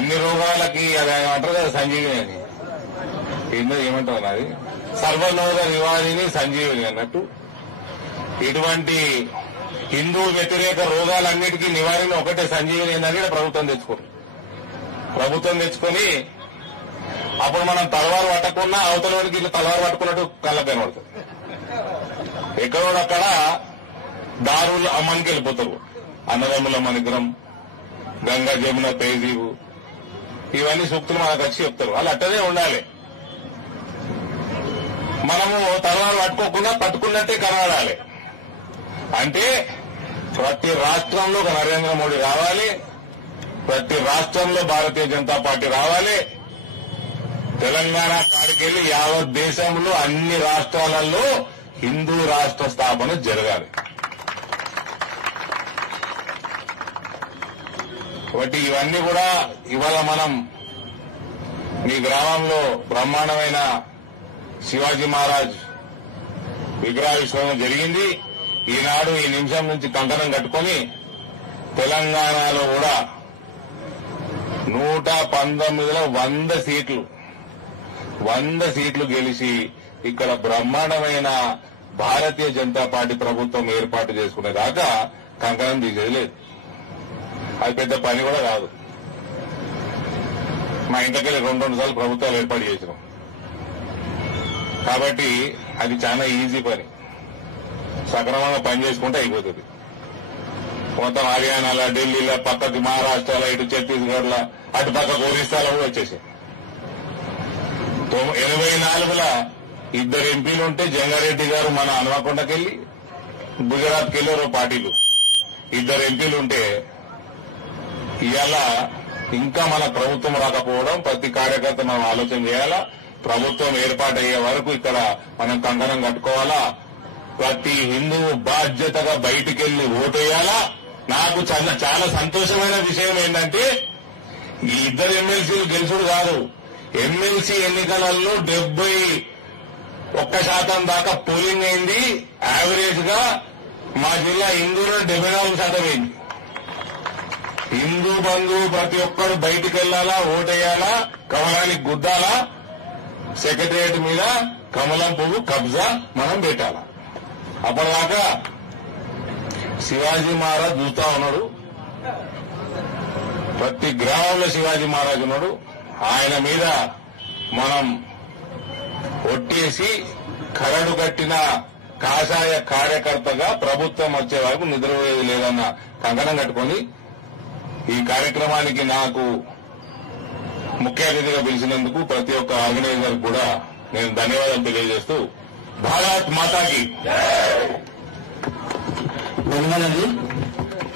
అన్ని రోగాలకి అది అంటారు కదా సంజీవిని అని. ఏందో ఏమంటారు అది సర్వరోగ నివారిణి సంజీవిని అన్నట్టు ఇటువంటి హిందూ వ్యతిరేక రోగాలన్నిటికీ నివారణ ఒకటే సంజీవిని ఏందని ప్రభుత్వం తెచ్చుకొని అప్పుడు మనం తలవారు పట్టకున్నా అవతల వాడికి ఇట్లా తలవారు పట్టుకున్నట్టు కళ్ళ కనబడుతుంది. ఎక్కడోడక్కడ దారులు అమ్మనికి వెళ్ళిపోతారు. అన్నదమ్ముల మనిగ్రం, గంగా జమున పేజీవు, ఇవన్నీ సూక్తులు మనకు వచ్చి చెప్తారు. వాళ్ళు అట్టనే ఉండాలి. మనము తలవారు పట్టుకోకుండా పట్టుకున్నట్టే కనబడాలి. అంటే ప్రతి రాష్ట్రంలో ఒక నరేంద్ర మోడీ రావాలి, ప్రతి రాష్ట్రంలో భారతీయ జనతా పార్టీ రావాలి. తెలంగాణ కాడికెళ్లి యావత్ దేశంలో అన్ని రాష్ట్రాలలో హిందూ రాష్ట్ర స్థాపన జరగాలి. కాబట్టి ఇవన్నీ కూడా ఇవాళ మనం మీ గ్రామంలో బ్రహ్మాండమైన శివాజీ మహారాజ్ విగ్రహావిష్కరణ జరిగింది. ఈనాడు ఈ నిమిషం నుంచి కంకణం కట్టుకొని తెలంగాణలో కూడా 119లో 100 సీట్లు గెలిచి ఇక్కడ బ్రహ్మాండమైన భారతీయ జనతా పార్టీ ప్రభుత్వం ఏర్పాటు చేసుకునేదాకా కంకణం తీసేది లేదు. అది పెద్ద పని కూడా కాదు. మా ఇంటికెళ్ళి 2 సార్లు ప్రభుత్వాలు ఏర్పాటు చేసినాం. కాబట్టి అది చాలా ఈజీ పని. సక్రమంగా పనిచేసుకుంటే అయిపోతుంది. మొత్తం హర్యానాలో, ఢిల్లీలో, పక్కకి మహారాష్ట్రలో, ఇటు ఛత్తీస్గఢ్లో, అటు పక్కకు ఒరిస్సాలో కూడా వచ్చేసాయి. 84లో 2 ఎంపీలు ఉంటే జంగారెడ్డి గారు మన హనుమకొండకెళ్లి గుజరాత్కి వెళ్ళారు పార్టీలు. 2 ఎంపీలు ఉంటే ఇవాళ ఇంకా మన ప్రభుత్వం రాకపోవడం, ప్రతి కార్యకర్త మనం ఆలోచన చేయాలా. ప్రభుత్వం ఏర్పాటయ్యే వరకు ఇక్కడ మనం కంకణం కట్టుకోవాలా. ప్రతి హిందువు బాధ్యతగా బయటికెళ్లి ఓటేయాలా. నాకు చాలా సంతోషమైన విషయం ఏంటంటే ఈ 2 ఎమ్మెల్సీలు గెలుచుడు కాదు, ఎమ్మెల్సీ ఎన్నికలలో 71% దాకా పోలింగ్ అయింది. యావరేజ్ గా మా జిల్లా హిందూలో 74% అయింది. హిందూ బంధువు ప్రతి ఒక్కరు బయటికి వెళ్లాలా, ఓటేయాలా, కమలానికి గుద్దాలా, సెక్రటరియట్ మీద కమలం పువ్వు కబ్జా మనం పెట్టాలా. అప్పటిదాకా శివాజీ మహారాజ్ చూస్తా ఉన్నాడు. ప్రతి గ్రామంలో శివాజీ మహారాజ్ ఉన్నాడు. ఆయన మీద మనం ఒట్టేసి కరడు కట్టిన కాషాయ కార్యకర్తగా ప్రభుత్వం వచ్చే వరకు నిద్రపోయేది లేదన్న కంకణం కట్టుకొని ఈ కార్యక్రమానికి నాకు ముఖ్య అతిథిగా పిలిచినందుకు ప్రతి ఒక్క ఆర్గనైజర్ కూడా నేను ధన్యవాదాలు తెలియజేస్తూ భారత్ మాతాకి ధన్యవాదాలు.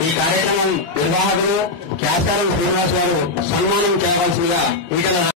ఈ కార్యక్రమం నిర్వాహకులు క్యాసారం శ్రీనివాస్ గారు సన్మానం చేయవలసిందిగా